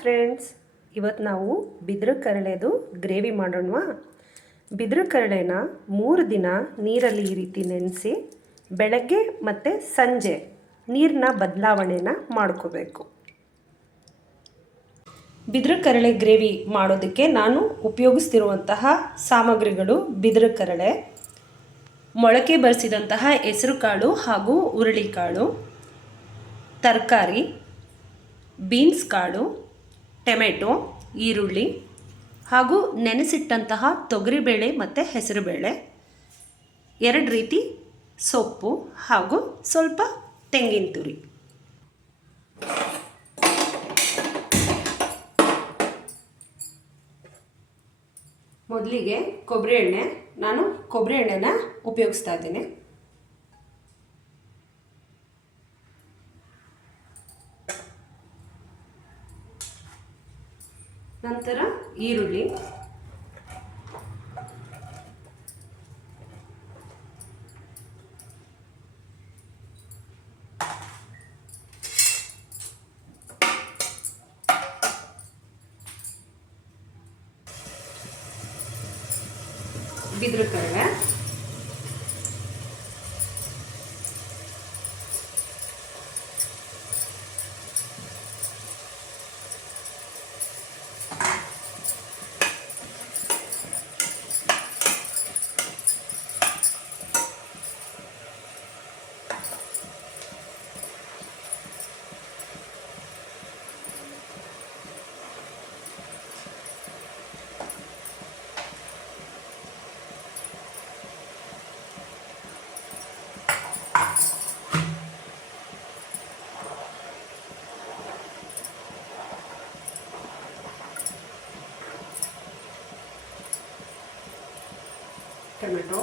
Friends ಇವತ್ತು ನಾವು ಬಿದಿರು ಕರಳೆದು ಗ್ರೇವಿ ಮಾಡೋಣವಾ? ಬಿದಿರು ಕರಳೆನ ಮೂರು ದಿನ ನೀರಲ್ಲಿ ಈ ರೀತಿ ನೆನೆಸಿ ಬೆಳಗ್ಗೆ ಮತ್ತು ಸಂಜೆ ನೀರನ್ನ ಬದಲಾವಣೆನ ಮಾಡ್ಕೋಬೇಕು. ಬಿದಿರು ಕರಳೆ ಗ್ರೇವಿ ಮಾಡೋದಕ್ಕೆ ನಾನು ಉಪಯೋಗಿಸ್ತಿರುವಂತಹ ಸಾಮಗ್ರಿಗಳು ಬಿದಿರು ಕರಳೆ, ಮೊಳಕೆ ಬರೆಸಿದಂತಹ ಹೆಸರುಕಾಳು ಹಾಗೂ ಹುರುಳಿಕಾಳು ತರಕಾರಿ, ಬೀನ್ಸ್ ಕಾಳು ಟೊಮೆಟೊ, ಈರುಳ್ಳಿ ಹಾಗೂ ನೆನೆಸಿಟ್ಟಂತಹ ತೊಗರಿಬೇಳೆ ಮತ್ತು ಹೆಸರುಬೇಳೆ. ಎರಡು ರೀತಿ ಸೊಪ್ಪು ಹಾಗೂ ಸ್ವಲ್ಪ ತೆಂಗಿನ ತುರಿ. ಮೊದಲಿಗೆ ಕೊಬ್ಬರಿ ಎಣ್ಣೆ, ನಾನು ಕೊಬ್ಬರಿ ಎಣ್ಣೆನ ಉಪಯೋಗಿಸ್ತಾ ಇದ್ದೀನಿ. ನಂತರ ಈರುಳ್ಳಿ. ಬಿದಿರು ಕಡಲೆ. ಟೊಮೆಟೊ.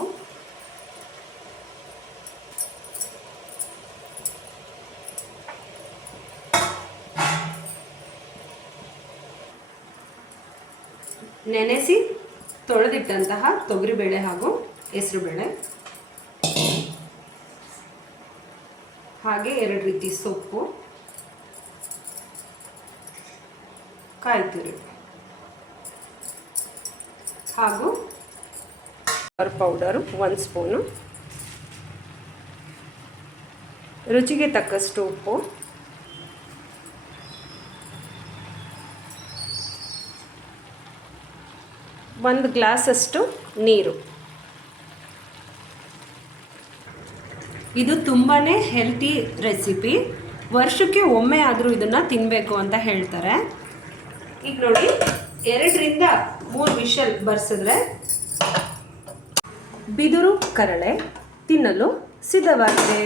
ನೆನೆಸಿ ತೊಳೆದಿಟ್ಟಂತಹ ತೊಗರಿಬೇಳೆ ಹಾಗೂ ಹೆಸರುಬೇಳೆ. ಹಾಗೆ ಎರಡು ರೀತಿ ಸೊಪ್ಪು. ಕಾಯಿ ತುರಿ. ಹಾಗೂ ಪೌಡರು ಒಂದು ಸ್ಪೂನು ರುಚಿಗೆ ತಕ್ಕಷ್ಟು ಉಪ್ಪು. ಒಂದು ಗ್ಲಾಸಷ್ಟು ನೀರು. ಇದು ತುಂಬಾ ಹೆಲ್ತಿ ರೆಸಿಪಿ ವರ್ಷಕ್ಕೆ ಒಮ್ಮೆ ಆದರೂ ಇದನ್ನು ತಿನ್ನಬೇಕು ಅಂತ ಹೇಳ್ತಾರೆ. ಈಗ ನೋಡಿ, ಎರಡರಿಂದ ಮೂರು ವಿಷಲ್ ಬರ್ಸಿದ್ರೆ ಬಿದಿರು ಕರಳೆ ತಿನ್ನಲು ಸಿದ್ಧವಾಗಿದೆ.